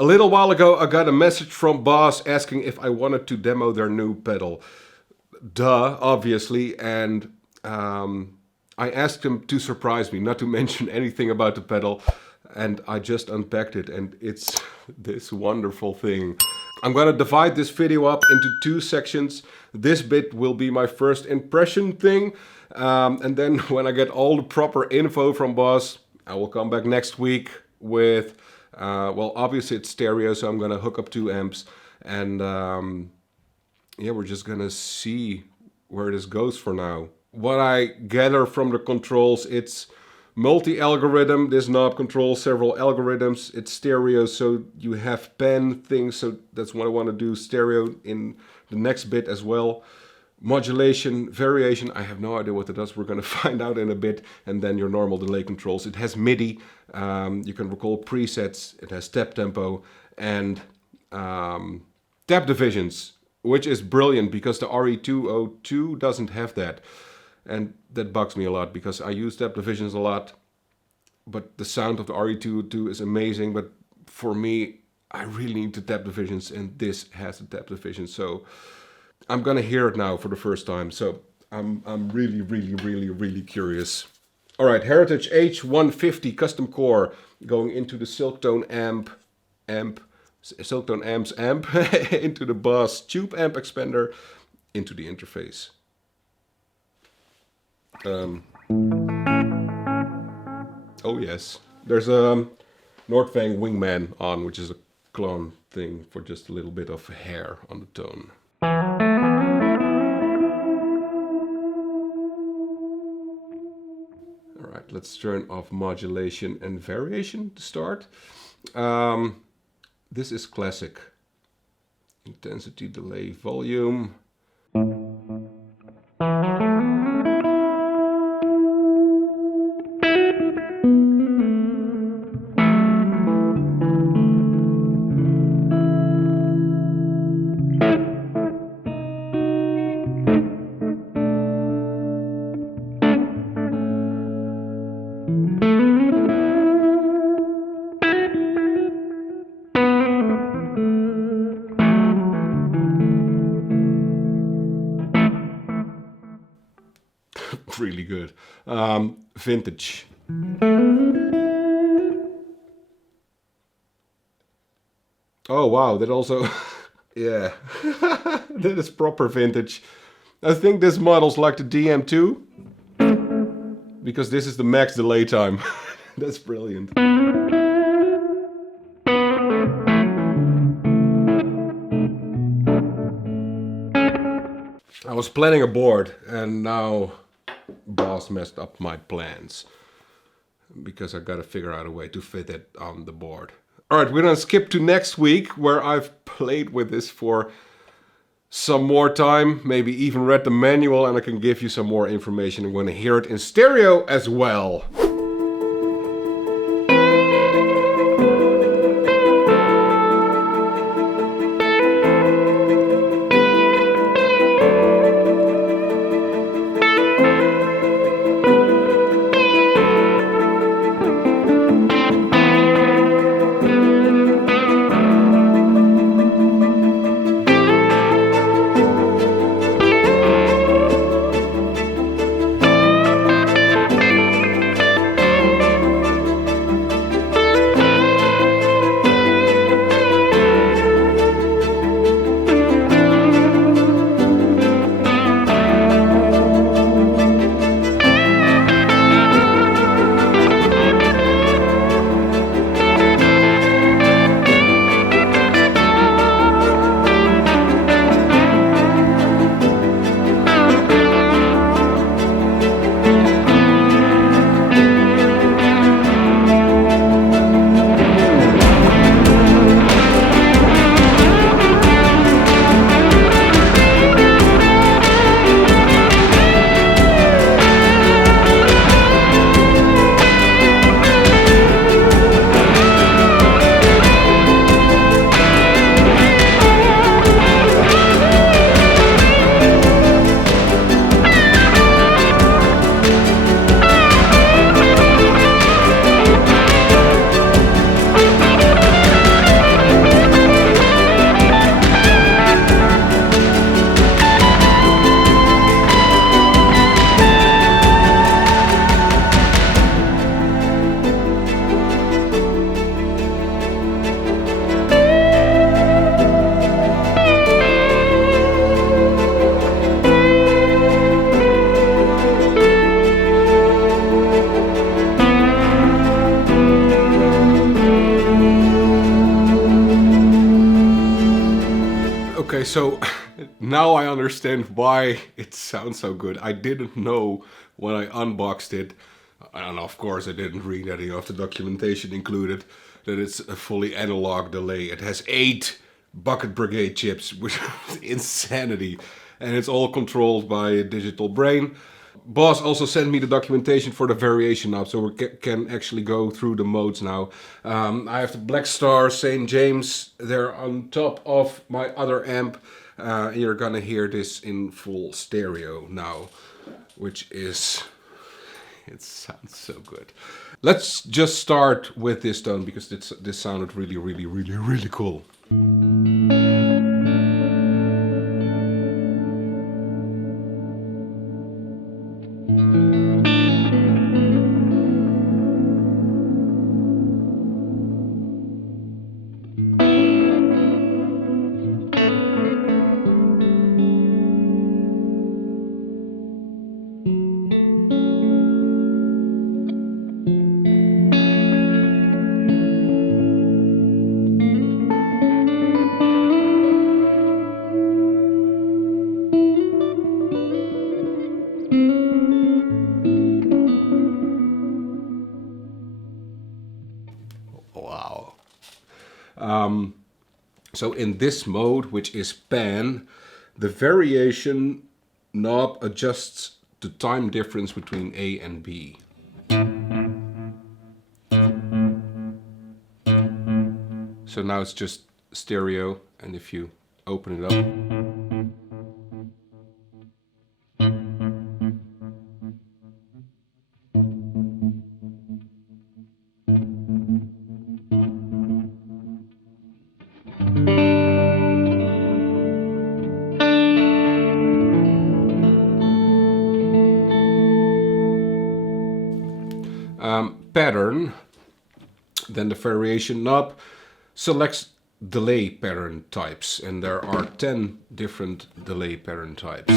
A little while ago, I got a message from Boss asking if I wanted to demo their new pedal. Duh, obviously, and I asked him to surprise me, not to mention anything about the pedal, and I just unpacked it, and it's this wonderful thing. I'm gonna divide this video up into 2 sections. This bit will be my first impression thing, and then when I get all the proper info from Boss, I will come back next week with, well, obviously it's stereo, so I'm gonna hook up 2 amps, and yeah, we're just gonna see where this goes for now. What I gather from the controls, it's multi-algorithm. This knob controls several algorithms. It's stereo, so you have pen things, so that's what I want to do. Stereo in the next bit as well. Modulation, variation, I have no idea what it does. We're going to find out in a bit. And then your normal delay controls. It has MIDI. You can recall presets. It has tap tempo and tap divisions, which is brilliant because the RE202 doesn't have that. And that bugs me a lot because I use tap divisions a lot. But the sound of the RE202 is amazing. But for me, I really need the tap divisions, and this has the tap division. So I'm gonna hear it now for the first time. So I'm really curious. All right, Heritage H150 custom core going into the Silktone Silktone amps amp into the Boss tube amp expander into the interface. Oh yes, there's a Nordvang Wingman on, which is a clone thing for just a little bit of hair on the tone. All right, let's turn off modulation and variation to start. This is classic. Intensity, delay, volume. Really good. Vintage. Oh wow, that also, yeah, that is proper vintage. I think this model's like the DM2, because this is the max delay time. That's brilliant. I was planning a board, and now Boss messed up my plans because I gotta figure out a way to fit it on the board. Alright, we're gonna skip to next week where I've played with this for some more time, maybe even read the manual, and I can give you some more information. I'm gonna hear it in stereo as well. Okay, so now I understand why it sounds so good. I didn't know when I unboxed it, and of course I didn't read any of the documentation included, that it's a fully analog delay. It has 8 Bucket Brigade chips, which is insanity. And it's all controlled by a digital brain. Boss also sent me the documentation for the variation knob, so we can actually go through the modes now. I have the Black Star, St. James, they're on top of my other amp. You're gonna hear this in full stereo now, which is... it sounds so good. Let's just start with this tone, because this sounded really, really, really, really cool. Wow. So in this mode, which is pan, the variation knob adjusts the time difference between A and B. So now it's just stereo, and if you open it up, pattern, then the variation knob selects delay pattern types, and there are 10 different delay pattern types.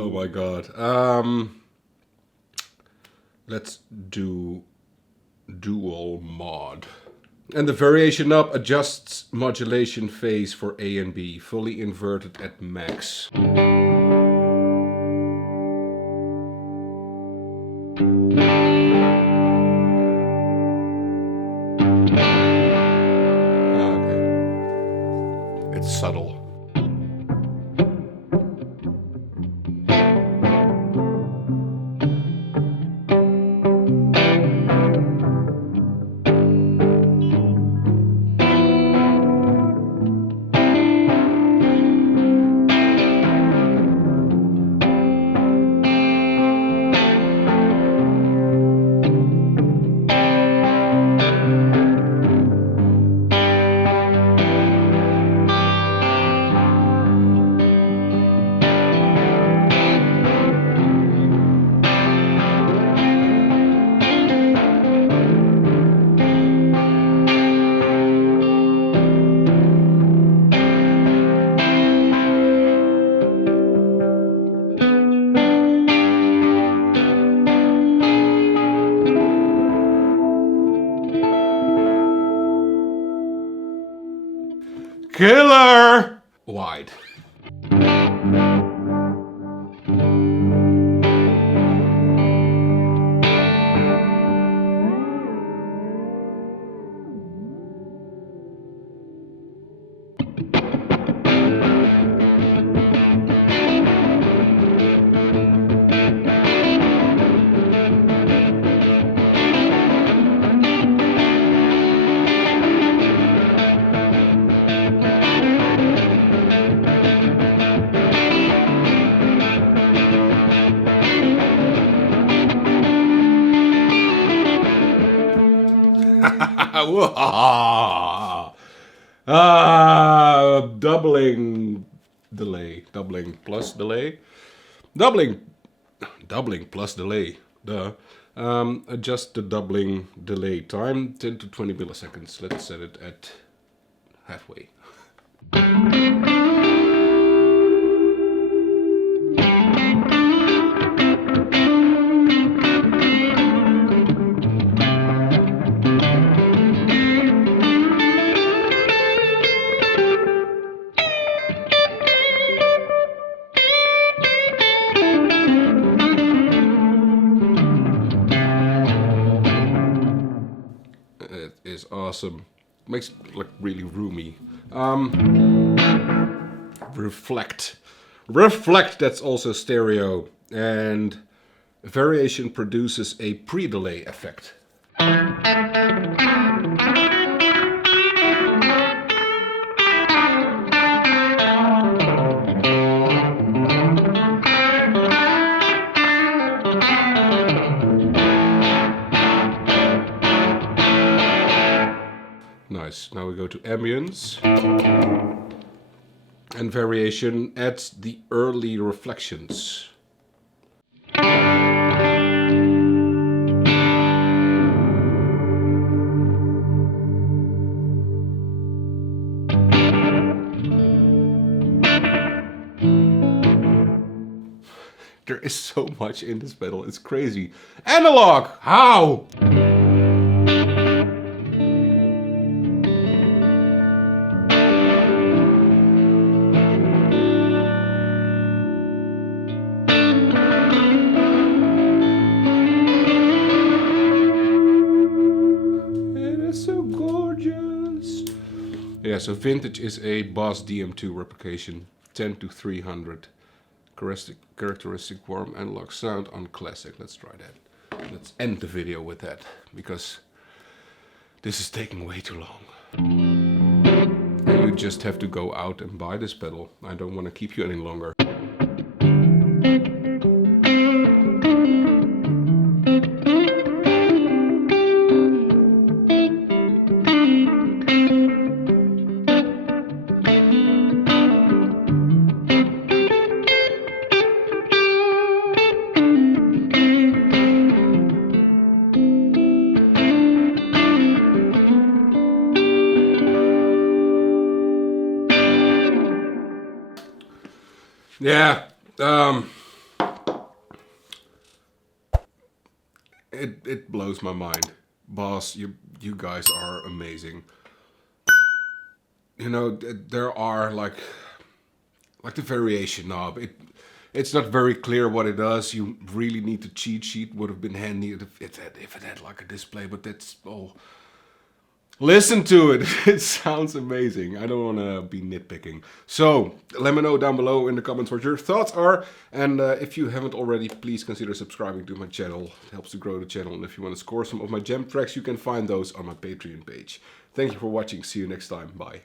Oh my god. Let's do dual mod. And the variation knob adjusts modulation phase for A and B, fully inverted at max. Okay. It's subtle. Killer! Wide. Doubling delay. Doubling plus delay. Doubling plus delay. Duh. Adjust the doubling delay time, 10 to 20 milliseconds. Let's set it at halfway. It is awesome. Makes it look really roomy. Reflect. Reflect, that's also stereo. And variation produces a pre-delay effect. Nice. Now we go to ambience. And variation adds the early reflections. There is so much in this pedal, it's crazy. Analog! How? So gorgeous. Yeah, so Vintage is a Boss DM2 replication, 10 to 300. Characteristic warm analog sound on classic. Let's try that. Let's end the video with that, because this is taking way too long. And you just have to go out and buy this pedal. I don't want to keep you any longer. Yeah, it blows my mind. Boss, you guys are amazing. You know, there are like the variation knob. It's not very clear what it does. You really need the cheat sheet. Would have been handy if it had like a display, but that's all. Listen to it. It sounds amazing. I don't want to be nitpicking. So let me know down below in the comments what your thoughts are. And if you haven't already, please consider subscribing to my channel. It helps to grow the channel. And if you want to score some of my gem tracks, you can find those on my Patreon page. Thank you for watching. See you next time. Bye.